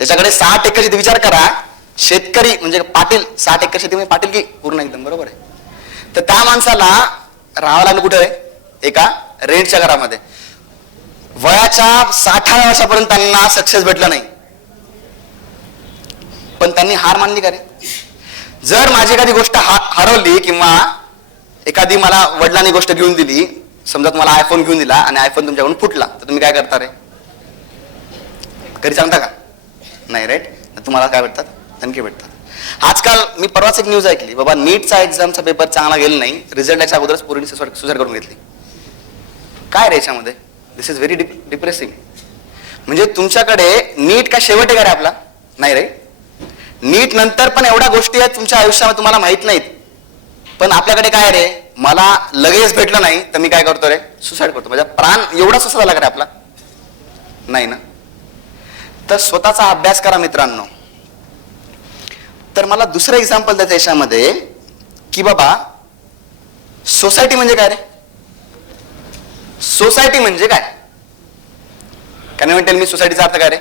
ज्याच्याकडे साठ एकर शेती विचार करा. शेतकरी म्हणजे पाटील साठ एकर शेती म्हणजे पाटील की पूर्ण एकदम बरोबर आहे? तर त्या माणसाला राहावं लागलं कुठे? एका रेंटच्या घरामध्ये. वयाच्या साठाव्या वर्षापर्यंत त्यांना सक्सेस भेटला नाही. पण त्यांनी हार मानली का रे? जर माझी एखादी गोष्ट हरवली किंवा एखादी मला वडिलांनी गोष्ट घेऊन दिली समजा तुम्हाला आयफोन घेऊन दिला आणि आयफोन तुमच्याकडून फुटला तर तुम्ही काय करता रे? घरी सांगता का? नाही राईट तुम्हाला काय भेटतात? धनके भेटतात. आजकाल मी परवाच एक न्यूज ऐकली. बाबा नीटचा एक्झामचा पेपर चांगला गेला नाही. रिझल्ट याच्या अगोदरच पोरीने सुसाईड करून घेतली. काय रे याच्यामध्ये? दिस इज व्हेरी डिप्रेसिंग म्हणजे तुमच्याकडे नीट का शेवट आहे का रे आपला? नाही रे. नीट नंतर पण एवढ्या गोष्टी आहेत तुमच्या आयुष्यामध्ये तुम्हाला माहीत नाहीत. पण आपल्याकडे काय रे? मला लगेच भेटलं नाही तर मी काय करतो रे? सुसाईड करतो. माझा प्राण एवढा स्वस्त झाला का रे आपला? नाही ना. तर स्वतःचा अभ्यास करा मित्रांनो. तर मला दुसरं एक्झाम्पल द्यायचं याच्यामध्ये की बाबा सोसायटी म्हणजे काय रे? सोसायटी म्हणजे काय? कॅन म्हणते मी सोसायटीचा अर्थ काय रे?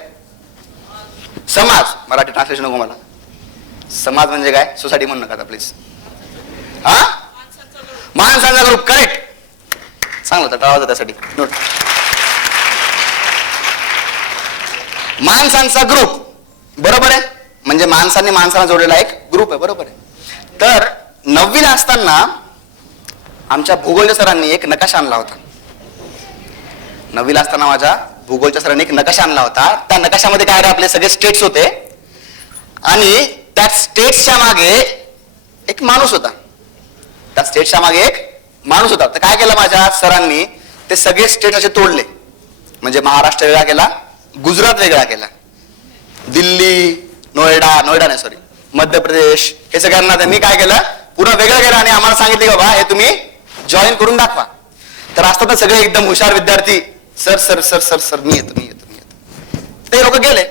समाज. मराठी ट्रान्सलेशन नको मला. समाज म्हणजे काय? सोसायटी म्हणू नका प्लीज हा? माणसांचा ग्रुप करेक्ट चांगलं होतं टाळा त्यासाठी. नोट माणसांचा ग्रुप बरोबर आहे? म्हणजे माणसांनी माणसाला जोडलेला एक ग्रुप आहे बरोबर आहे? तर नववीला असताना आमच्या भूगोलच्या सरांनी एक नकाशा आणला होता. नववीला असताना माझ्या भूगोलच्या सरांनी एक नकाशा आणला होता. त्या नकाशामध्ये काय रे आपले सगळे स्टेट्स होते? आणि त्या स्टेट्सच्या मागे एक माणूस होता. त्या स्टेट्सच्या मागे एक माणूस होता. तर काय केलं माझ्या सरांनी? ते सगळे स्टेट असे तोडले. म्हणजे महाराष्ट्र वेगळा केला गुजरात वेगळा केला. दिल्ली नोएडा नोएडा नाही सॉरी मध्य प्रदेश हे सगळ्यांना त्यांनी काय केलं? पुन्हा वेगळं केलं आणि आम्हाला सांगितले की बाबा हे तुम्ही जॉईन करून दाखवा. तर असतात सगळे एकदम हुशार विद्यार्थी sir sir sir sir sir मी येतो मी येतो मी येतो. ते लोक गेले.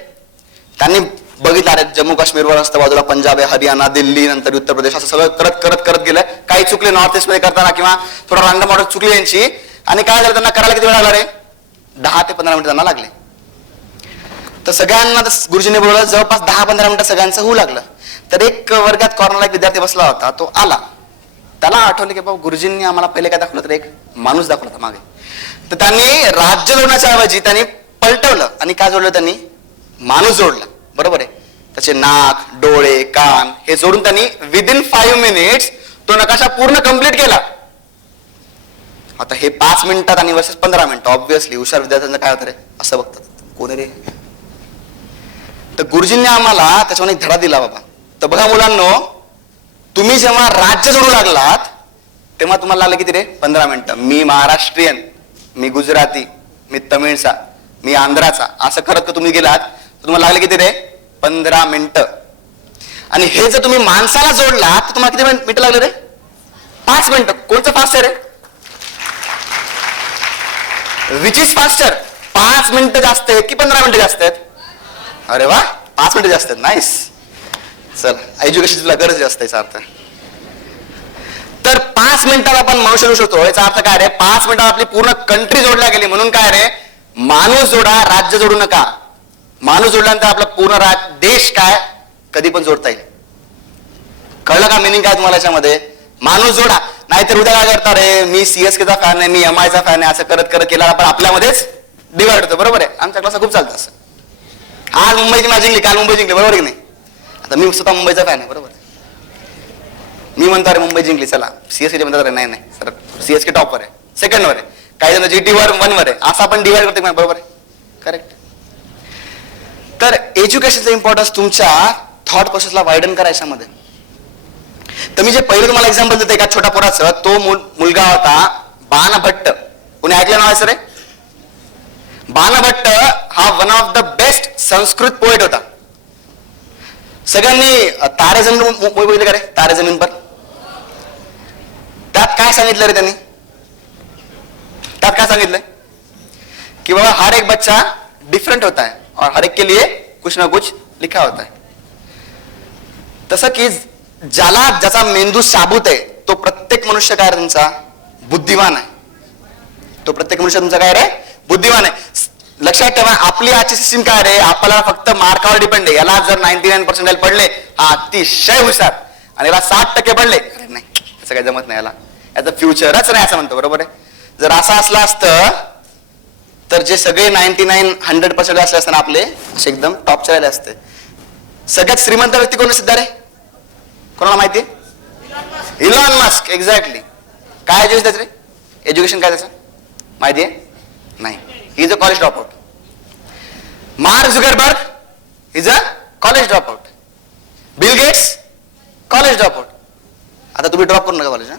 त्यांनी बघितलं अरे जम्मू काश्मीरवर असतं बाजूला पंजाब आहे हरियाणा दिल्ली नंतर उत्तर प्रदेश असं सगळं करत करत करत गेलं. काही चुकले नॉर्थ ईस्टमध्ये करताना किंवा थोडा रांडम ऑर्डर चुकली यांची. आणि काय झालं त्यांना करायला किती वेळ लागला रे? दहा ते पंधरा मिनिट त्यांना लागले. तर सगळ्यांना गुरुजीने बोलवलं जवळपास दहा पंधरा मिनिटं सगळ्यांचं होऊ लागलं. तर एक वर्गात कॉर्नरला एक विद्यार्थी बसला होता तो आला. त्याला आठवलं की बाबा गुरुजींनी आम्हाला पहिले काय दाखवलं तर एक माणूस दाखवला होता मागे. तर त्यांनी राज्य जोडण्याच्या ऐवजी त्यांनी पलटवलं आणि काय जोडलं त्यांनी? माणूस जोडला. बरोबर आहे? त्याचे नाक डोळे कान हे जोडून त्यांनी विदिन फाईव्ह मिनिट्स तो नकाशा पूर्ण कंप्लीट केला. आता हे पाच मिनिटात आणि वर्सेस पंधरा मिनिटं. ऑब्विसली हुशार विद्यार्थ्यांचं काय होतं रे? असं बघतात. कोणी रे? तर गुरुजींनी आम्हाला त्याच्यावर एक धडा दिला बाबा. तर बघा मुलांनो तुम्ही जेव्हा राज्य जोडू लागलात तेव्हा तुम्हाला लागलं किती रे? पंधरा मिनिटं. मी महाराष्ट्रीयन मी गुजराती मी तमिळचा मी आंध्राचा असं करत का तुम्ही गेलात तर तुम्हाला लागले किती रे? पंधरा मिनिटं. आणि हे जर तुम्ही माणसाला जोडलात तर तुम्हाला किती मिनिटं लागले रे? पाच मिनिटं. कोणतं फास्ट आहे रे? विच इज फास्टर पाच मिनिटं जास्त आहेत की पंधरा मिनिटं जास्त आहेत? अरे वा पाच मिनिटं जास्त आहेत. नाईस चल एज्युकेशन तुला गरज जास्त आहे याचा अर्थ तर पाच मिनिटात आपण माणूस शकू शकतो. याचा अर्थ काय रे? पाच मिनिटात आपली पूर्ण कंट्री जोडल्या गेली. म्हणून काय रे? माणूस जोडा राज्य जोडू नका. माणूस जोडल्यानंतर आपला पूर्ण राज देश काय? कधी पण जोडता येईल. कळलं का मिनिंग काय तुम्हाला याच्यामध्ये? माणूस जोडा. नाहीतर उद्या काय करता रे? मी सीएसकेचा फॅन आहे मी एम आयचा फॅन आहे असं करत करत केला आपण आपल्यामध्येच डिवाइड होतो. बरोबर आहे? आमच्या क्लास खूप चालतं असं. आज मुंबईची मॅच जिंकली काल मुंबई जिंकली बरोबर की नाही? आता मी स्वतः मुंबईचा फॅन आहे बरोबर. आहे. मी म्हणतो अरे मुंबई जिंकली चला. सीएसके म्हणतात अरे नाही नाही सर सीएसके टॉपवर आहे. सेकंडवर आहे. काही जण जी वर वन वर आहे. असं आपण डिवाइड करतो बरोबर आहे. करेक्ट तर एज्युकेशनचा इम्पॉर्टन्स तुमच्या थॉट प्रोसेसला वाईडन करायच्यामध्ये. तर मी जे पहिले तुम्हाला एक्झाम्पल देते एका छोट्या पोराचं तो मुल- मुलगा होता बाणभट्ट. कोणी ऐकलं नाव आहे सर? बाणभट्ट हा one of the best Sanskrit poet होता. सगळ्यांनी तारे जमीन मूवी बघितले का रे? तारे जमीन पर त्यात काय सांगितलं रे त्यांनी? त्यात काय सांगितलंय? कि बाबा हर एक बच्चा डिफरेंट होता है और हर एक के लिए कुछ ना कुछ लिखा होता है. तसं की ज्याला ज्याचा मेंदू साबूत आहे तो प्रत्येक मनुष्य काय रे तुमचा बुद्धिमान आहे. तो प्रत्येक मनुष्य तुमचा काय रे? बुद्धिमान आहे. लक्षात ठेवा आपली आजची सिस्टीम काय रे? आपल्याला फक्त मार्कावर डिपेंड आहे. याला जर नाईन्टी नाईन पर्सेंटाईल पडले हा अतिशय हुशार. आणि याला साठ टक्के पडले अरे नाही असं काही जमत नाही याला. याचं फ्युचरच नाही असं म्हणतो बरोबर आहे? जर असं असलं असतं तर जे सगळे नाईन्टी नाईन हंड्रेड पर्सेंट असले असताना आपले असे एकदम टॉपचे राहिले असते. सगळ्यात श्रीमंत व्यक्ती कोण सिद्धा रे? कोणाला माहिती? इलॉन मस्क एक्झॅक्टली काय एज्युकेशन त्याचं रे? एज्युकेशन काय त्याचं? माहिती आहे? नाही. Is a college drop out Mark Zuckerberg is a college drop out Bill Gates college drop out आता तुम्ही ड्रॉप करू नका कॉलेज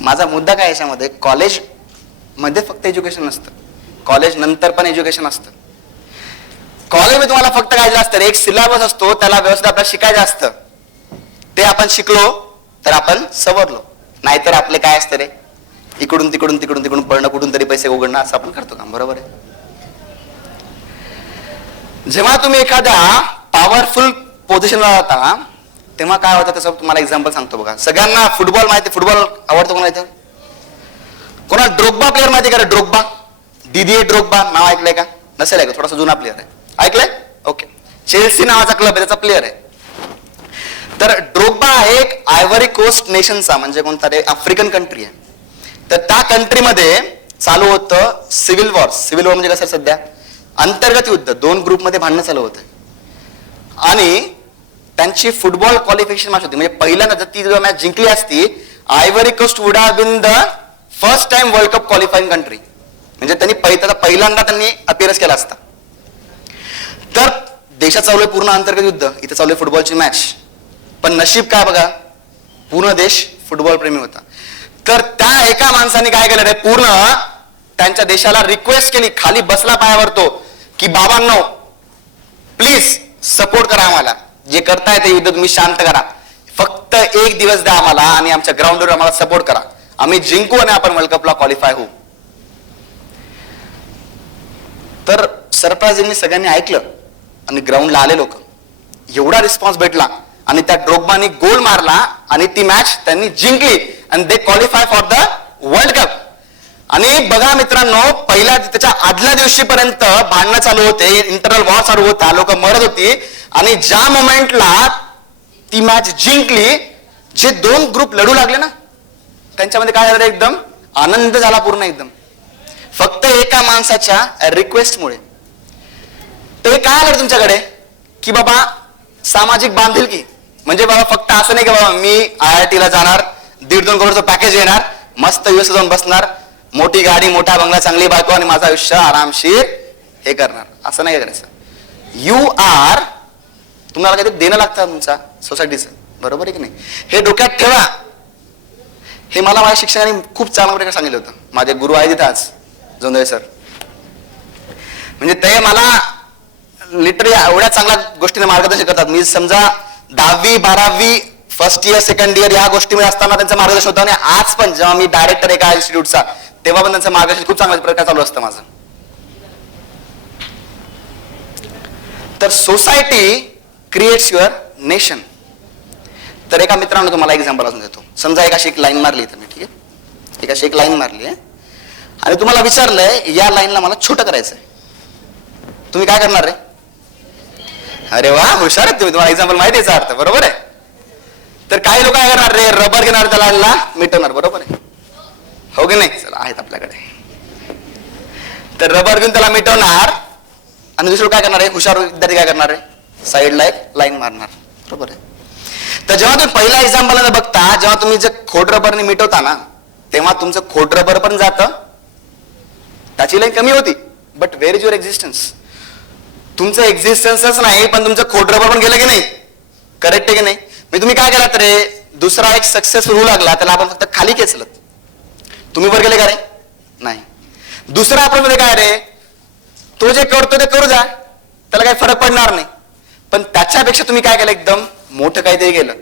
माझा मुद्दा काय याच्यामध्ये? कॉलेजमध्ये फक्त एज्युकेशन नसतं. कॉलेज नंतर पण एज्युकेशन असतं. कॉलेजमध्ये तुम्हाला फक्त काय असतं रे, एक सिलेबस असतो त्याला व्यवस्थित आपल्याला शिकायचं असतं. ते आपण शिकलो तर आपण सवरलो. नाहीतर आपले काय असतं रे? इकडून तिकडून तिकडून तिकडून पळणं कुठून तरी पैसे उघडणं असं आपण करतो काम. बरोबर आहे? जेव्हा तुम्ही एखाद्या पॉवरफुल पोझिशनला जाता तेव्हा काय होतं? त्याचं तुम्हाला एक्झाम्पल सांगतो बघा. सगळ्यांना फुटबॉल माहिती फुटबॉल आवडतो कोणा इथं? कोणा ड्रोगबा प्लेअर माहिती का ड्रोगबा दिदी ड्रोगबा नाव ऐकलंय का? नसेल ऐकलं थोडासा जुना प्लेअर आहे. ऐकलंय? ओके चेल्सी नावाचा क्लब आहे त्याचा प्लेअर आहे. तर ड्रोगबा आहे एक आयव्हरी कोस्ट नेशनचा म्हणजे कोणता रे? आफ्रिकन कंट्री आहे. तर त्या कंट्रीमध्ये चालू होतं सिव्हिल वॉर सिव्हिल वॉर म्हणजे कसं सध्या? अंतर्गत युद्ध. दोन ग्रुपमध्ये भांडणं चालू होतं. आणि त्यांची फुटबॉल क्वालिफिकेशन मॅच होती. म्हणजे पहिल्यांदा जर ती जर मॅच जिंकली असती Ivory Coast would have been the first time world cup qualifying country म्हणजे त्यांनी पहिल्यांदा पहिल्यांदा त्यांनी अपिअरन्स केला असता. तर देशात चालू आहे पूर्ण अंतर्गत युद्ध. इथे चालू आहे फुटबॉलची मॅच पण नशीब काय बघा? पूर्ण देश फुटबॉल प्रेमी होता. तर त्या एका माणसाने काय केलं रे पूर्ण त्यांच्या देशाला रिक्वेस्ट केली खाली बसला पायावर तो की बाबांनो प्लीज सपोर्ट करा आम्हाला. जे करताय ते युद्ध तुम्ही शांत करा. फक्त एक दिवस द्या आम्हाला आणि आमच्या ग्राउंडवर आम्हाला सपोर्ट करा. आम्ही जिंकू आणि आपण वर्ल्ड कपला क्वालिफाय होऊ. तर सरप्राइझिंगली सगळ्यांनी ऐकलं आणि ग्राउंडला आले लोक. एवढा रिस्पॉन्स भेटला आणि त्या ड्रोगबानी गोल मारला आणि ती मॅच त्यांनी जिंकली. आणि they qualify for the world cup आणि बघा मित्रांनो पहिल्या त्याच्या आदल्या दिवशीपर्यंत भांडणं चालू होते इंटरनल वॉर चालू होता लोक मरत होती. आणि ज्या मोमेंटला ती मॅच जिंकली जे दोन ग्रुप लढू लागले ना त्यांच्यामध्ये काय झालं एकदम? आनंद झाला पूर्ण एकदम. फक्त एका माणसाच्या रिक्वेस्टमुळे ते काय आलं तुमच्याकडे? की बाबा सामाजिक बांधिलकी. म्हणजे बाबा फक्त असं नाही की बाबा मी आय आय टीला जाणार दीड दोन करोडचं पॅकेज येणार. मस्त युएस जाऊन बसणार. मोठी गाडी मोठा बंगला चांगली बायको आणि माझं आयुष्य आरामशीर हे करणार. असं नाही करायचं? यू आर तुम्हाला काहीतरी देणं लागतं तुमच्या सोसायटीचं बरोबर आहे की नाही? हे डोक्यात ठेवा. हे मला माझ्या शिक्षकाने खूप चांगल्या प्रकारे सांगितलं होतं. माझे गुरु आहे तिथे आज जोंधळे सर. म्हणजे ते मला लिटरली एवढ्या चांगल्या गोष्टीने मार्गदर्शन करतात. मी समजा दहावी बारावी फर्स्ट इयर सेकंड इयर या गोष्टीमध्ये असताना त्यांचं मार्गदर्शन होतं आणि आज पण जेव्हा मी डायरेक्टर एका इन्स्टिट्यूटचा तेव्हा पण त्यांचं मार्गदर्शन खूप चांगल्या प्रकारे चालू असतं माझं. तर सोसायटी क्रिएट्स युअर नेशन तर एका मित्रांनो तुम्हाला एक्झाम्पल अजून देतो. समजा एक अशी एक लाईन मारली तर मी ठीक आहे? एक अशी एक लाईन मारली आहे. आणि तुम्हाला विचारलंय या लाईनला मला छोटं करायचंय. तुम्ही काय करणार रे? अरे वा हुशार तुम्ही. तुम्हाला एक्झाम्पल माहिती अर्थ. बरोबर आहे? तर काही लोक काय करणार रे? रबर घेणार त्याला आणला मिटवणार बरोबर आहे. हो की नाही? चला आहेत आपल्याकडे. तर रबर घेऊन त्याला मिटवणार. आणि दुसरं काय करणार आहे? हुशार विद्यार्थी काय करणार आहे? साईडला एक लाईन मारणार. बरोबर आहे. तर जेव्हा तुम्ही पहिल्या एक्झाम्पल बघता जेव्हा तुम्ही जे खोट रबरने मिटवता ना तेव्हा तुमचं खोट रबर पण जातं. त्याची लाईन कमी होती. But where is your existence तुमचं एक्झिस्टन्सच नाही पण तुमचं खोट रबर पण गेलं की नाही? करेक्ट आहे की नाही? मी तुम्ही काय केलात रे? दुसरा एक सक्सेस होऊ लागला त्याला आपण फक्त खाली खेचलत. तुम्ही वर गेले का रे? नाही. दुसरा आपण मध्ये म्हणजे काय रे? तो जे करतो ते करू जा. त्याला काही फरक पडणार नाही. पण त्याच्यापेक्षा तुम्ही काय केलं एकदम? मोठं काहीतरी केलं.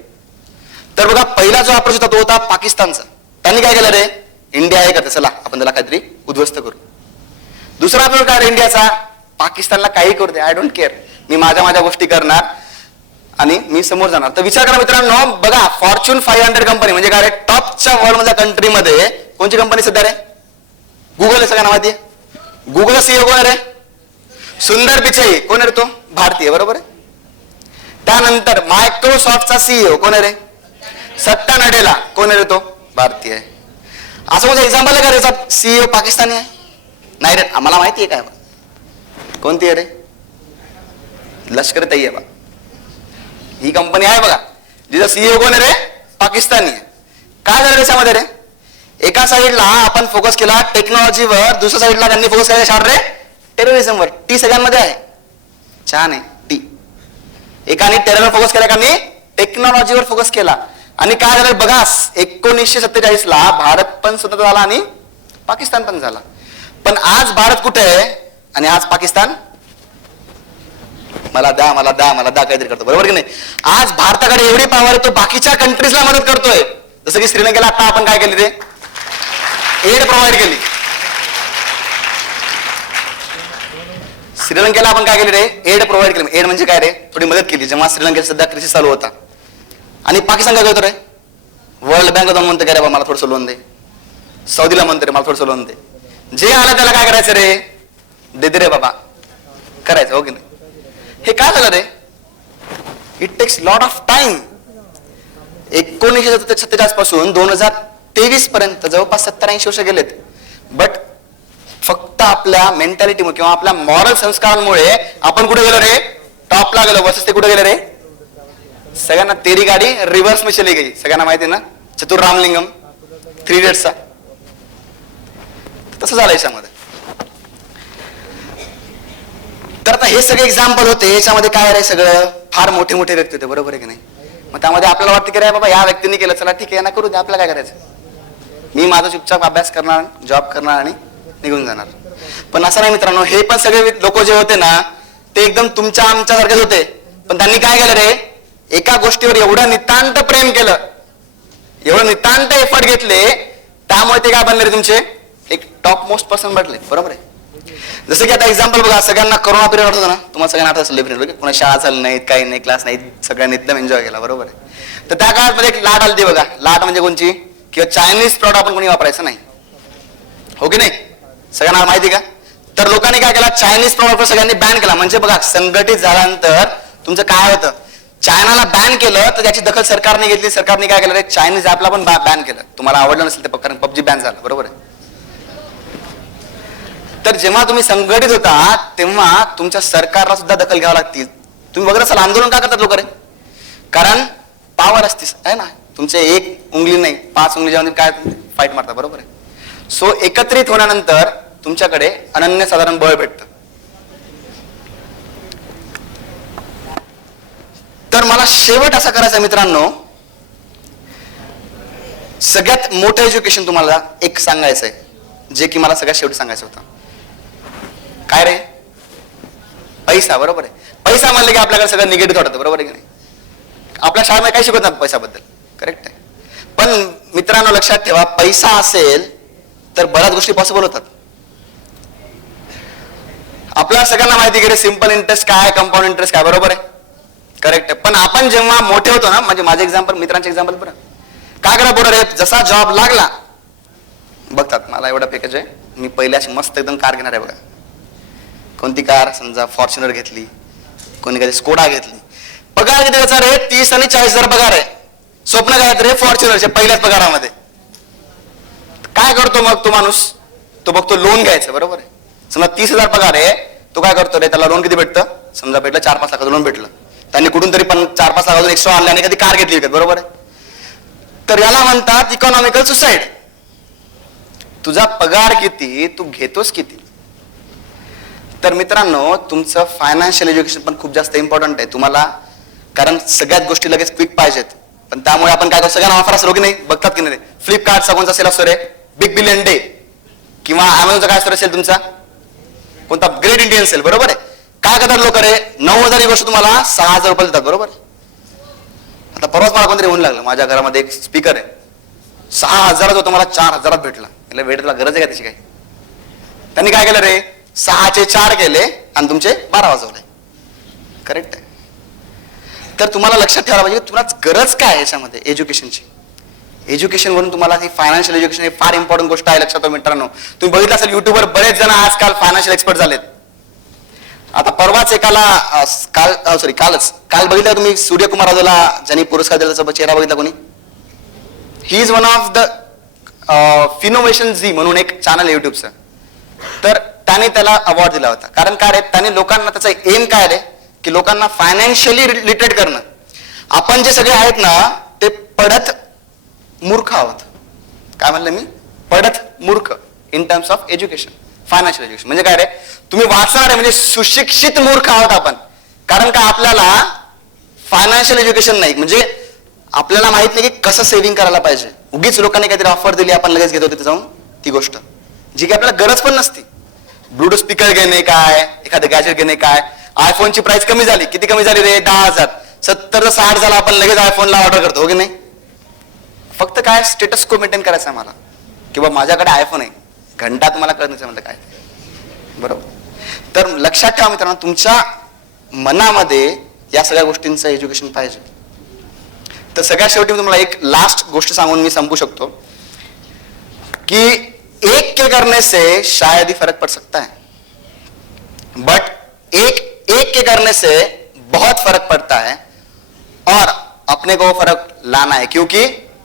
तर बघा पहिला जो अप्रोच होता तो होता पाकिस्तानचा. त्यांनी काय केलं रे? इंडिया आहे का चला आपण त्याला काहीतरी उद्ध्वस्त करू. दुसरा अप्रोच काय रे? इंडियाचा पाकिस्तानला काही करू दे. आय डोंट केअर मी माझ्या माझ्या गोष्टी करणार. आणि मी समोर जाणार. तर विचार करा मित्रांनो बघा फॉर्च्यून फाईव्ह हंड्रेड कंपनी म्हणजे काय रे? टॉपच्या वर्ल्ड मधल्या कंट्रीमध्ये कोणची कंपनी सध्या रे? गुगल आहे सगळ्यांना माहिती आहे. गुगल सीईओ कोण रे? सुंदर पिचाई कोण आहे तो? भारतीय बरोबर आहे? त्यानंतर मायक्रोसॉफ्टचा सीईओ कोण आहे रे? सत्ता नडेला कोण आहे रे तो? भारतीय आहे. असं म्हणजे एक्झाम्पल आहे का रे सीईओ पाकिस्तानी आहे? नाही रे आम्हाला माहिती आहे काय? कोणती आहे रे? लष्कर तैयबा ही कंपनी आहे बघा जिचा सीईओ कोण आहे रे? पाकिस्तानी काय झालं त्याच्यामध्ये रे? एका साईडला आपण फोकस केला टेक्नॉलॉजीवर दुसऱ्या साईडला त्यांनी फोकस केला शार रे टेररिझमवर टी सगळ्यांमध्ये आहे. छान आहे. टी एकाने टेररवर फोकस केला एकाने टेक्नॉलॉजीवर फोकस केला. आणि काय झालं बघा एकोणीसशे सत्तेचाळीस ला भारत पण स्वतंत्र झाला आणि पाकिस्तान पण झाला. पण आज भारत कुठे आहे? आणि आज पाकिस्तान मला द्या मला द्या मला द्या काहीतरी करतो. बरोबर की नाही? आज भारताकडे एवढी पॉवर आहे तो बाकीच्या कंट्रीजला मदत करतोय. जसं की श्रीलंकेला आता आपण काय केली ते? एड प्रोव्हाइड केली. श्रीलंकेला आपण काय केली रे? एड प्रोव्हाइड केली. एड म्हणजे काय रे? थोडी मदत केली. जेव्हा श्रीलंकेत सध्या क्रिसिस चालू होता. आणि पाकिस्तान काय करतो रे? वर्ल्ड बँक जाऊन म्हणते काय रे मला थोडंसं लोन दे. सौदीला म्हणते रे मला थोडंसं लोन दे. जे आलं त्याला काय करायचं रे? दे दे रे बाबा. करायचं हो की नाही? हे काय झालं रे? It takes lot of time एकोणीसशे सत्तेचाळीसपासून दोन हजार तेवीस पर्यंत जवळपास सत्तर ऐंशी वर्ष गेलेत. बट फक्त आपल्या मेंटॅलिटीमुळे किंवा आपल्या मॉरल संस्कारांमुळे आपण कुठे गेलो रे? टॉपला गेलो. वर्सेस ते कुठे गेले रे? सगळ्यांना तेरी गाडी रिव्हर्स में चली गई सगळ्यांना माहिती आहे ना? चतुर रामलिंगम थ्री इडियट्सचा तसं झालं याच्यामध्ये. तर आता हे सगळे एक्झाम्पल होते याच्यामध्ये काय रे सगळं? फार मोठे मोठे व्यक्ती होते बरोबर आहे की नाही? मग त्यामध्ये आपल्याला वाटतं की रे बाबा या व्यक्तीने केलं चला ठीक आहे ना करू दे आपल्याला काय करायचं? मी माझा चुपचाप अभ्यास करणार जॉब करणार आणि निघून जाणार. पण असं नाही मित्रांनो हे पण सगळे लोक जे होते ना ते एकदम तुमच्या आमच्यासारखेच होते. पण त्यांनी काय केलं रे? एका गोष्टीवर एवढं नितांत प्रेम केलं. एवढं नितांत एफर्ट घेतले. त्यामुळे ते काय बनले रे तुमचे? एक टॉप मोस्ट पर्सन बनले. बरोबर आहे? जसं की आता एक्झाम्पल बघा सगळ्यांना करोना पिरियड होता ना तुम्हाला सगळ्यांना आता पिरियड कोणा शाळा चालू नाहीत काही नाही क्लास नाहीत सगळ्यांनी एकदम एन्जॉय केला बरोबर आहे. तर त्या काळात मध्ये एक लाट आली बघा. लाट म्हणजे कोणची? किंवा चायनीज प्रॉडक्ट आपण कोणी वापरायचं नाही. हो की नाही? सगळ्यांना माहिती का? तर लोकांनी काय केला? चायनीज प्रॉडक्ट सगळ्यांनी बॅन केला. म्हणजे बघा संघटित झाल्यानंतर तुमचं काय होतं? चायनाला बॅन केलं तर त्याची दखल सरकारने घेतली. सरकारने काय केलं रे? चायनीज ऍपला पण बॅन केलं. तुम्हाला आवडलं नसेल ते कारण पबजी बॅन झालं. बरोबर आहे. तर जेव्हा तुम्ही संघटित होता तेव्हा तुमच्या सरकारला सुद्धा दखल घ्यावी लागतील. तुम्ही बघत असाल आंदोलन का करतात लोक रे? कारण पावर असते आहे ना? तुमचे एक उंगली नाही पाच उंगली जेव्हा काय फाईट मारता बरोबर आहे? सो एकत्रित होण्यानंतर तुमच्याकडे अनन्यसाधारण बळ भेटतं. तर मला शेवट असा करायचा मित्रांनो. सगळ्यात मोठं एज्युकेशन तुम्हाला एक सांगायचं आहे जे की मला सगळ्यात शेवटी सांगायचं होतं. काय रे? पैसा बरोबर आहे. पैसा म्हणलं की आपल्याकडे सगळं निगेटिव्ह वाटतं बरोबर आहे की नाही? आपल्या शाळेमध्ये काही शिकवत नाही पैशाबद्दल. करेक्ट आहे. पण मित्रांनो लक्षात ठेवा पैसा असेल तर बऱ्याच गोष्टी पॉसिबल होतात. आपल्या सगळ्यांना माहिती की सिंपल इंटरेस्ट काय कंपाऊंड इंटरेस्ट काय बरोबर आहे? करेक्ट आहे. पण आपण जेव्हा मोठे होतो ना म्हणजे माझे एक्झाम्पल मित्रांचे एक्झाम्पल बरं. काय करा बरोबर आहे जसा जॉब लागला बघतात मला एवढा पॅकेज आहे. मी पहिल्या मस्त एकदम कार घेणार आहे बघा. कोणती कार समजा फॉर्च्युनर घेतली कोणी कधी स्कोडा घेतली. पगार किती त्याचा रे? तीस आणि चाळीस हजार पगार आहे. स्वप्न काय रे? फॉर्च्युनरचे पहिल्याच पगारामध्ये. काय करतो मग तो माणूस? तो बघतो लोन घ्यायचं बरोबर आहे. समजा तीस हजार पगार आहे तो काय करतो रे? त्याला लोन किती भेटतं? समजा भेटलं चार पाच लाखाचं लोन भेटलं. त्यांनी कुठून तरी पण चार पाच लाखातून एक्स्ट्रा आणले आणि कधी कार घेतली बरोबर आहे. तर याला म्हणतात इकॉनॉमिकल सुसाईड तुझा पगार किती तू घेतोस किती? तर मित्रांनो तुमचं फायनान्शियल एज्युकेशन पण खूप जास्त इम्पॉर्टंट आहे. तुम्हाला कारण सगळ्यात गोष्टी लगेच क्विक पाहिजेत. पण त्यामुळे आपण काय करतो सगळ्यांना ऑफर असलो की नाही. बघतात की नाही फ्लिपकार्टचा कोणता असेल असतो रे? बिग बिलियन डे किंवा अमेझॉनचा काय असतो असेल तुमचा? कोणता ग्रेट इंडियन सेल बरोबर आहे? काय करतात लोक रे? नऊ हजार ही गोष्ट तुम्हाला सहा हजार रुपये देतात बरोबर आता परवाच मला कोणतरी होऊन लागलं. माझ्या घरामध्ये एक स्पीकर आहे. सहा हजाराचा तुम्हाला चार हजारात भेटला. त्याला भेटायला गरज आहे का त्याची काय त्यांनी काय केलं रे? सहाचे चार केले आणि तुमचे बारा वाजवले. करेक्ट आहे. तर तुम्हाला लक्षात ठेवायला पाहिजे तुम्हाला गरज काय आहे याच्यामध्ये एज्युकेशनची एज्युकेशनवरून तुम्हाला ही फायनान्शियल एज्युकेशन ही फार इम्पॉर्टंट गोष्ट आहे लक्षात मित्रांनो. तुम्ही बघितलं असेल युट्यूबवर बरेच जण आजकाल फायनान्शियल एक्सपर्ट झालेत. आता परवाच एकाला काल सॉरी कालच. काल बघितलं तुम्ही सूर्यकुमार राजूला ज्यांनी पुरस्कार दिला त्याचा चेहरा बघितला कोणी? He is one of the FinnovationZ म्हणून एक चॅनल युट्यूबचं तर त्याला अवॉर्ड दिला होता. कारण काय रे? त्याने लोकांना त्याचा एम काय रे? की लोकांना फायनान्शियली रिलेटेड करणं. आपण जे सगळे आहेत ना ते पडत मूर्ख आहोत. काय म्हणलं मी? पडत मूर्ख in terms of education financial education म्हणजे काय रे? तुम्ही वाचणार आहे म्हणजे सुशिक्षित मूर्ख आहोत आपण. कारण का आपल्याला फायनान्शियल एज्युकेशन नाही. म्हणजे आपल्याला माहीत नाही की कसं सेव्हिंग करायला पाहिजे. उगीच लोकांनी काहीतरी ऑफर दिली आपण लगेच घेतो तिथे जाऊन ती गोष्ट. जी की आपल्याला गरज पण नसती. ब्लूटूथ स्पीकर घेणे काय? एखादं गॅजेट घेणे काय? आयफोनची प्राइस कमी झाली. किती कमी झाली रे? दहा हजार. सत्तर साठ झाला आपण लगेच आयफोनला ऑर्डर करतो हो की नाही? फक्त काय? स्टेटस को मेंटेन करायचं आहे मला. किंवा माझ्याकडे आयफोन आहे. घंटा तुम्हाला कळत नाही म्हणलं काय. बरोबर. तर लक्षात ठेवा मित्रांनो तुमच्या मनामध्ये या सगळ्या गोष्टींचं एज्युकेशन पाहिजे. तर सगळ्यात शेवटी मी तुम्हाला एक लास्ट गोष्ट सांगून मी संपू शकतो. की एक के करने से शायद ही फ़र्क पड़ सकता है। बट एक एक के करने से बहुत फ़र्क पड़ता है और अपने को फरक लाना है, क्योंकि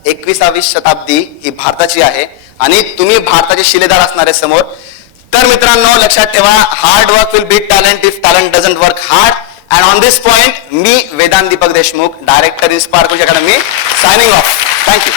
एकविसावी शताब्दी ही भारताची आहे आणि तुम्ही भारताचे शिलेदार असणार समोर. तर मित्रांनो, लक्षात ठेवा hard work will beat talent if talent doesn't work hard and on this point me Vedant Deepak Deshmukh director Inspire Coach Academy signing off thank you